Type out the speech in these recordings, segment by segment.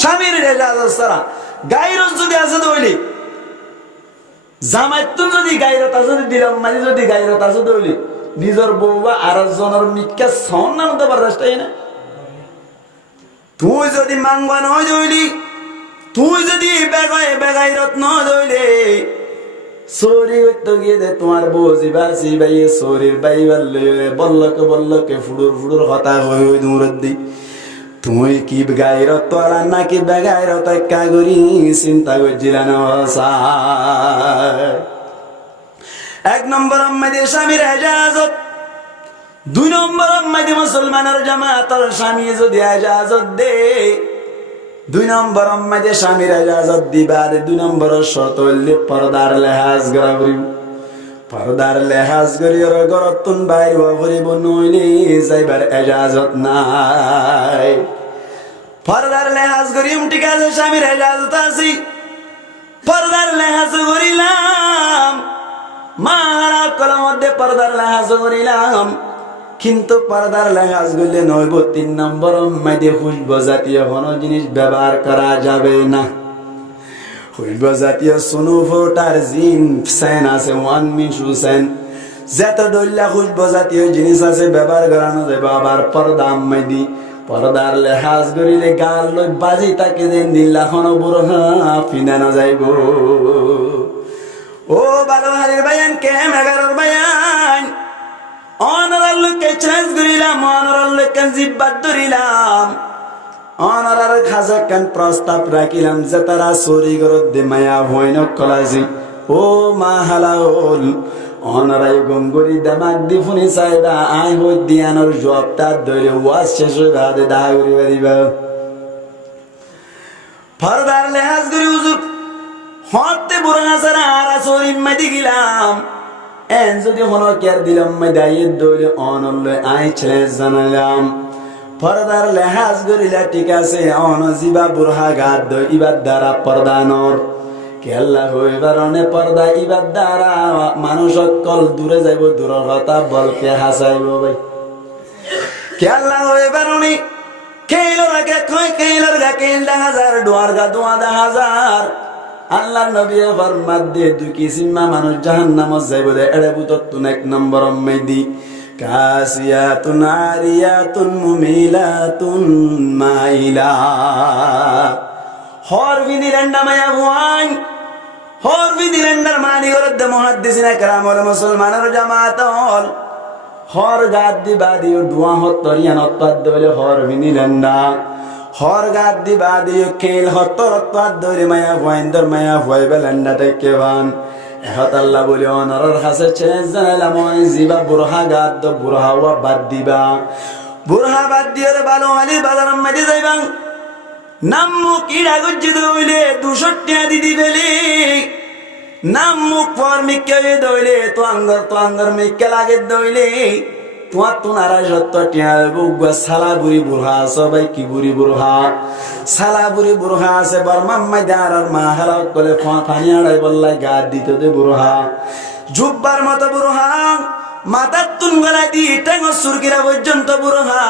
স্বামীর এজাজত ছাড়া গায়রত যদি আছে দইলি জামাইতুন যদি গায়রত আছে দিলাম মানে যদি গায়রত আছে দইলি নিজের বউ বা আরেকজনের মিথ্যা সন নাম তো বরদাস্ত হয় না। তুই যদি মাংবা নয় দইলি, তুই যদি বেগায়রত নয় দইলে চোরি করতে গিয়ে দে তোমার বউ জিবাসি বাইয়ে চোরির বাইবার লইরে বল্লকে ফুডুর হতা হই দূরত দি তুই কি গায়রত তোলা নাকি বেগায়রত কাগরি চিন্তা করছিলা না। এক নম্বর আম্মাইদের স্বামীর এজাজত, দুই নম্বর আম্মাইদের মুসলমানের জামাতের স্বামী যদি এজাজত দে, দুই নম্বর আম্মাইদের স্বামীর এজাজত দিবা দে, দুই নম্বর শর্ত হইলে পর্দার লেহাজ করা করিব। পর্দার লেহাজ করি ওর গরতুন বাইর করিব, নইলে যাইবার এজাজত নাই। পর্দার লেহাজ করিম ঠিক আছে, স্বামীর এজাজত আছি, পর্দার লেহাজ করিলাম, মারা কলার মধ্যে পর্দার লেহাজ করিলাম, কিন্তু পর্দার লেহাজ করলে নইব তিন নম্বর মাইদে খুশব জাতীয় কোনো জিনিস ব্যবহার করা যাবে না। খুশব জাতীয় সুনু ফোটার জিন সেন আছে ওয়ান মিশু সেন যত ডল্লা খুশব জাতীয় জিনিস আছে ব্যবহার করানো যাবে। আবার পর্দা মাইদি পর্দার লেহাজ করিলে গাল লই বাজি তাকে দেন দিল্লা কোনো বুড়া ফিনানো যাইব। ও বালো হারির বায়ান কেম 11 বায়ান অনরার লোককে চ্যালেঞ্জ করিলাম, অনরার লোককে জিব্বাত ধরিলাম, অনরার খাজা কান প্রস্তাব রাখিলাম যে তারা চুরি করত দে মায়া হইন কলাজি। ও মা হালাল অনরাই গঙ্গরি দামাক দি ফুনি চাইবা আই হই দিয়ানোর জবটা ধরে ওয়াজ শেষ হয়ে বাদে দা করি পারিবা। পর্দার লেহাজ করি হুজুর হতে বুড়া সারা আর চুরি মাদি গিলাম এন যদি হলো কেয়ার দিলাম মাই দাইয়ের দৌড়ে অনল্লে আই ছেলে জানালাম। পর্দার লেহাজ করিলা ঠিক আছে, অন জিবা বুড়া গাদ দই ইবার দ্বারা পর্দানর কেল্লা হইবার অনে পর্দা ইবার দ্বারা মানুষ কল দূরে যাইব, দূরের কথা বলকে হাসাইব ভাই। কেল্লা হইবার অনে কেইলর আগে কয় কেইলর গা কেইল 10,000 ডুয়ার গা 2,000 আল্লাহ নবী ফরমাত দে দুই কিসিমা মানুষ জাহান্নামত যাইব দে এড়ে বুততুন। এক নম্বর মেদি কাসিয়াতুন আরিয়াতুন মুমিলাতুন মাইলা হর বিদিলেন্ডা মায়া ভুয়ান হর বিদিলেন্ডার মানি করদ মুহাদ্দিসিনা کرام ওয়াল মুসলমানের জামাত হল হর গাদ দি বাদি দুয়া হতরিয়ান অত্তাদ দলে হর বিদিলেন্ডা হর গাদ দি বাদি কেল হতর অত্তাদ দলে মায়া ভয়েন্দর মায়া ভয় বেলেন্ডা টেকে বান এহত আল্লাহ বলি অনরর হাসে চ্যালেঞ্জ জানালাম জিবা বুরহা গাদ দ বুরহা ওয়া বাদ দিবা বুরহা বাদ দিয়ে ভালো আলী বাজার মাঝে যাইবা নাম মুখ ইড়া গজ্জি দইলে 200 টাকা দিদি বেলি নাম মুখ পর মিকে দইলে তো আঙ্গর মিকে লাগে দইলে তোমার তো 270 টাকা বুগা সালা বুড়ি বুরহা সবাই কি বুড়ি বুরহা সালা বুড়ি বুরহা আছে বর্মাম মাইদার আর মা হালা কলে পানি আড়াই বললাই গা দিতে দে বুরহা জুব্বার মতো বুরহা মাথার তুন গলায় দিয়ে টেঙ্গ সুরকিরা পর্যন্ত বুরহা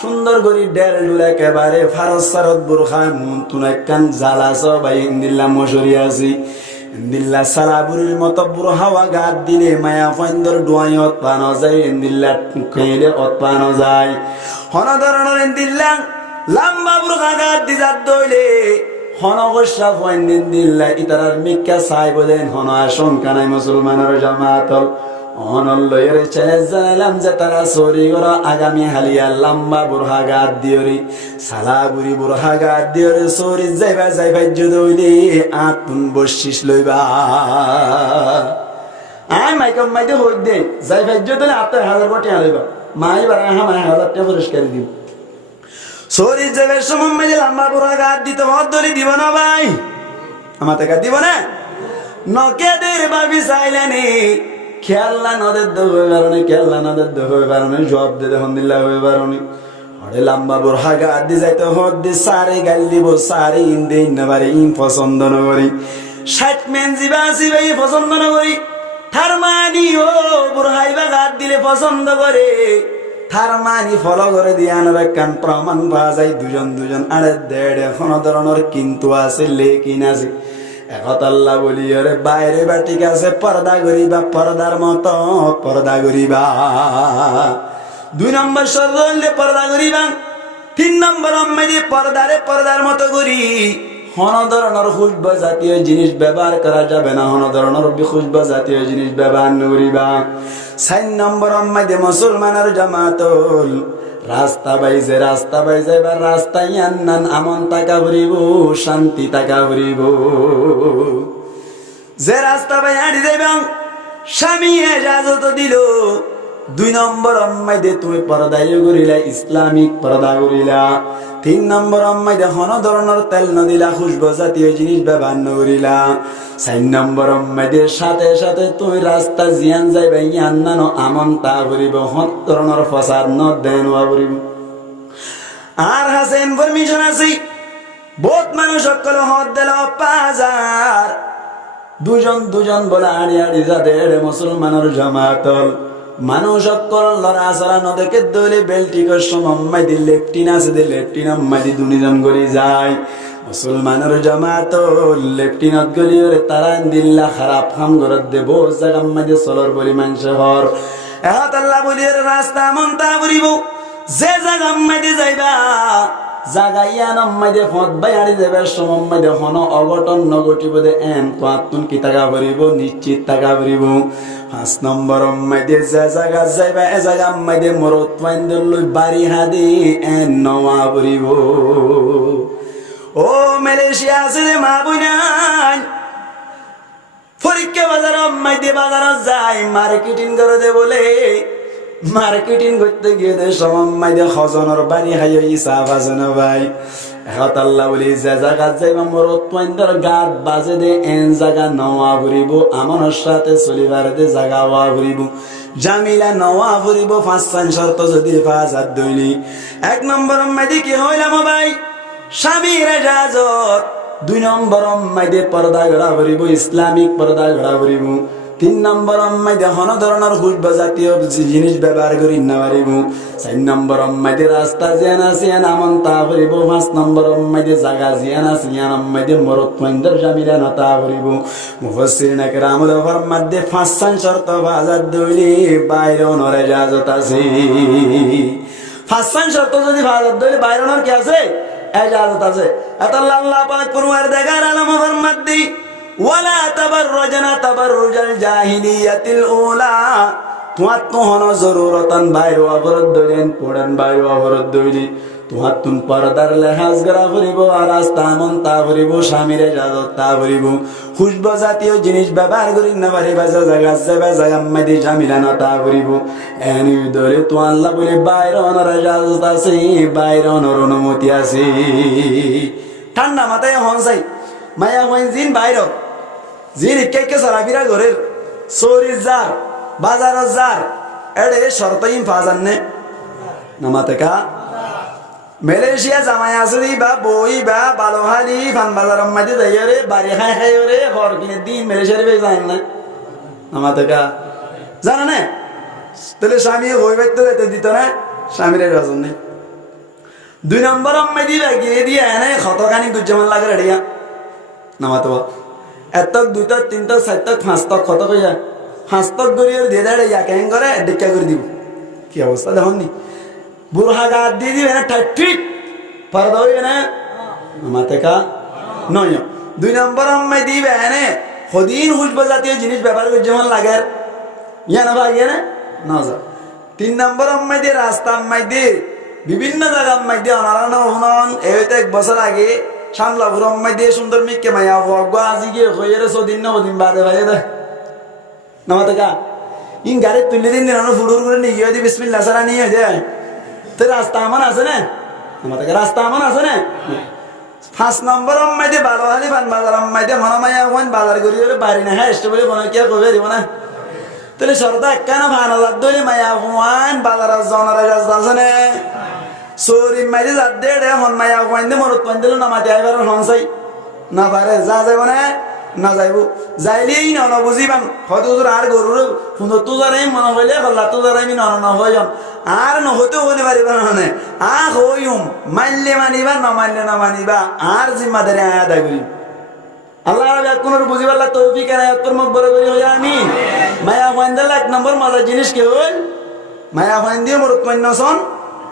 সুন্দর করি ডেল ডুল একেবারে ফারস সারত বুরহা মন তুন একখান জ্বালা সবাই ইন্দিল্লা মশুরি আছি ইন্দিল্লা সালাবুরির মতো বুরহাওয়া গাদ দিলে মায়া ফাইন্দর ডুয়াই অৎপানো যায় ইন্দিল্লা খেলে অৎপানো যায় হন ধরনের ইন্দিল্লা লম্বা বুরহা গাদ দি যাত দইলে হন গোসা ফাইন্দিন দিল্লা ইতারার মিক্কা সাইব দেন হন আশঙ্কা নাই মুসলমানের জামাতল অনল্লয়ের চ্যালেঞ্জ জানালাম যে তারা চুরি করা আগামী হালিয়া লম্বা বুরহা গাদ দিয়রি সালাবুরি বুরহা গাদ দিয়রি চুরি যাইবা যদইলে আতুন বশিস লইবা আই মাইকম মাইতে হই দে যাইবা যদলে 8,000 টাকা লইবা মাই বারা হামাই 1,000 টাকা পুরস্কার দিব চুরি যাইবার সময় মাইলে লম্বা বুরহা গাদ দিতে হদলি দিব না ভাই আমার টাকা দিব না নকেদের ভাবি চাইলানি খেয়াল্লা নদের দোহে বারণে খেয়াল্লা নদের দোহে বারণে জব দে দেখুন দিল্লা হয়ে বারণে হরে লম্বা বুরহা গাদ দি যাইতে হদ দি সারে গাল দিব সারে ইন্দে ইন্নাবারে ইন পছন্দ নকরি 60 মেন জিবা আসিবাই পছন্দ নকরি থার মানি ও বুরহাইবা গাদ দিলে পছন্দ করে তার মানি ফলো করে দিয়ে আনার কান প্রমাণ পাওয়া যায় দুজন আরে দেড় কোনো ধরনের কিন্তু আছে লেকিন আছে এখন আল্লাহ বলি ওরে বাইরে বা ঠিক আছে পর্দা করিবা পর্দার মতো পর্দা করিবা 2 নম্বর শর্ত হইলে পর্দা করিবা 3 নম্বর আমি পর্দার মতো করি কোন ধরনের খুশবু জাতীয় জিনিস ব্যবহার করা যাবে না কোন ধরনের খুশবু জাতীয় জিনিস ব্যবহার করিবা 4 নম্বর আমি মুসলমানের জামাতুল রাস্তা বাইজে বা রাস্তায় আন্নান আমন টাকা ভরিব শান্তি টাকা ভরিব যে রাস্তা বাই হাঁটি যাইবাং স্বামী এজাজত দিল 2 নম্বর আম্মাইদে তুমি পর্দায় করিলা ইসলামিক পর্দা করিলা 3 নম্বর আম্মাইদে কোন ধরনের তেল নদিলা খুশবু জাতীয় জিনিস ব্যবহার করিলা 4 নম্বর আম্মাইদে সাথে সাথে তুমি রাস্তা জিয়ান যাইবা ইয়ান্নান আমন তা করিব কোন ধরনের ফসাদ ন দেন করিব আর হাসে ইনফরমেশন আছে বহুত মানুষ সকল হদ দিল 5000 দুজন বলে আড়ি যাদের মুসলমানের জামাতল মানুষ সকল লড়া সরা নদীকে দলে বেল্টিকর সময় দিল লেফটিন আছে দিল লেফটিন আম্মাদি দুজন গলি যায় মুসলমানের জামাতল লেফটিনত গলি ওরে তারা দিল্লা খারাপ কাম করত দে বহু জায়গা আম্মাদি চলর বলি মানুষ হর এহাত আল্লাহ বলি রাস্তা মন্তা করিব যে জায়গা আম্মাদি যাইবা জাগাইয়ান আম্মাইদে ফদ বাই আড়ি যাবার সময় হন অঘটন নঘটিব দে এন তো আত্মন কি টাকা ভরিব নিশ্চিত টাকা ভরিব 5 নম্বর আম্মাইদে যে জায়গা যাইবা এ জায়গা আম্মাইদে মরত পাইন্দল লই বাড়ি হাদি এন নওয়া ভরিব ও মালয়েশিয়া আছে রে মা বুইনান পরীক্ষা বাজার আম্মাইদে বাজার যাই মার্কেটিং করে দে বলে মার্কেটিং করতে গিয়ে দে সময় দে খজনের বাড়ি খাই হিসাব আছে না ভাই এখন আল্লাহ বলি যে জায়গা যাইবা মরত পাইন্দর গাত বাজে দে এন জায়গা নওয়া ঘুরিব আমার সাথে চলিবার দে জায়গা ওয়া ঘুরিব জামিলা নওয়া ঘুরিব 5 শর্ত যদি 5000 দইলি 1 নম্বর মেদি কি হইলাম ভাই স্বামীর ইজাজত 2 নম্বর মেদি পর্দা গড়া ঘুরিব ইসলামিক পর্দা গড়া ঘুরিব 3 নম্বর আম্মাইদে কোন ধরনের খুশবু জাতীয় জিনিস ব্যবহার করি না পারিব 4 নম্বর আম্মাইদে রাস্তা জিয়ানা সিয়ান আমন তা করিব 5 নম্বর আম্মাইদে জায়গা জিয়ানা সিয়ান আম্মাইদে মরত পয়ন্দর জামিলা নতা করিব মুফাসসিরিন کرام ফরমাতে 5 শর্ত বাজার দইলি বাইরে অনর ইজাজত আছে 5 শর্ত যদি বাজার দইলি বাইরে অনর কি আছে ইজাজত আছে আল্লাহ পাক পরওয়ার দেগার আলম ফরমাতে ওয়ালা তাবাররুজনা তাবাররুজাল জাহিলিয়াতিল উলা তোমার তো হন জরুরতান বাইরে অবরোধ দইলেন পড়েন বাইরে অবরোধ দইলি তোমার তুন পর্দার লেহাজ করা করিব আর রাস্তা মন তা করিব স্বামীর ইজাজত তা করিব খুশবু জাতীয় জিনিস ব্যবহার করি না পারিব জায়গা জায়গা আম্মাদি জামিলা না তা করিব এনি ধরে তো আল্লাহ বলে বাইরে অনর ইজাজত আছে বাইরে অনর অনুমতি আছে ঠান্ডা মাথায় হন চাই মায়া হইন জিন বাইরে জিন কে সারাফিরা ঘরের চোরির জার বাজারের জার এড়ে শর্তইন ফাজান্নে নামাতে কা মালয়েশিয়া জামাই আসরি বা বই বা বালোহালি ফান বাজার মাঝে যাইরে বাড়ি খাই রে ঘর কিনে দিন মালয়েশিয়ার বে জানেন না নামাতে কা জানা না তাহলে স্বামী হই বাইতে যেতে দিত না স্বামীর রাজন নেই 2 নম্বর আম্মা দিবা গিয়ে দিয়ে এনে খতকানি গুজমান লাগে রেডিয়া নামাতে বা এতক 2 তক 3 তক 4 তক 5 তক কত কইয়া 5 তক গরিয়র দিয়ে দেড়ে ইয়া কেন করে ডিক্কা করে দিব কি অবস্থা দেখুন নি বুরহা গাদ দিয়ে দিবে না ঠিক পর্দা হইবে না নামাতে কা নয় 2 নম্বর আম্মা দিবে এনে খদিন খুশবু জাতীয় জিনিস ব্যবহার করে যেমন লাগে ইয়া না ভাই না না যা 3 নম্বর আম্মা দিয়ে রাস্তা আম্মা দিয়ে বিভিন্ন জায়গা আম্মা দিয়ে অনারানো হনন এইতে 1 বছর আগে শামলাপুর আম্মা দিয়ে সুন্দর মিকে মায়া ভগবা আজি গিয়ে হইরে সদিন না ওদিন বাদে ভাই দে নামাতে কা ইন গাড়ি তুলে দিন না ফুড়ুর করে নিয়ে গিয়ে দি বিসমিল্লাহ সারা নিয়ে যায় তো রাস্তা আমান আছে না নামাতে কা রাস্তা আমান আছে না 5 নম্বর আম্মা দিয়ে বালোহালি বান বাজার আম্মা দিয়ে মনা মায়া ওয়ান বাজার করি করে বাড়ি না হাসতে বলে মনে কি কবে দিব না তাহলে সরদা কেন ভানা লাগ দলি মায়া ওয়ান বাজার জনার রাস্তা আছে না সোরি মারি যাদে রে হন মায়া ওয়ান দে মরত পান দিল নামাতে আইবার হনসাই না পারে যা যাবে না না যাইব যাইলেই ন বুঝিবাম হয়তো তোর আর গরুর সুন্দর তো যারাই মনে হইলে হল্লা তো যারাই আমি ন হইম আর নহতেও হইতে পারিব না হইম মানলে মানিবা ন মানলে না মানিবা আর জিম্মাদারি আদায় করি আল্লাহ কোন বুঝি পারলা তৌফিক তোর মুখ বড় করি হইয়া আমি মায়া ফাইন্দাল 1 নম্বর মজার জিনিস কে হইল মায়া ফাইন দিয়ে মরুৎমান্য সন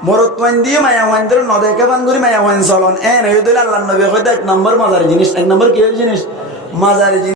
মরুৎমাইন দিয়ে মায়া ফাইন্দার নদেকে পান করি মায়া ফাইন চলন এ নই দিলে আল্লাহ নবী হয়তো 1 নম্বর মজার জিনিস 1 নম্বর কি জিনিস মজার জিনিস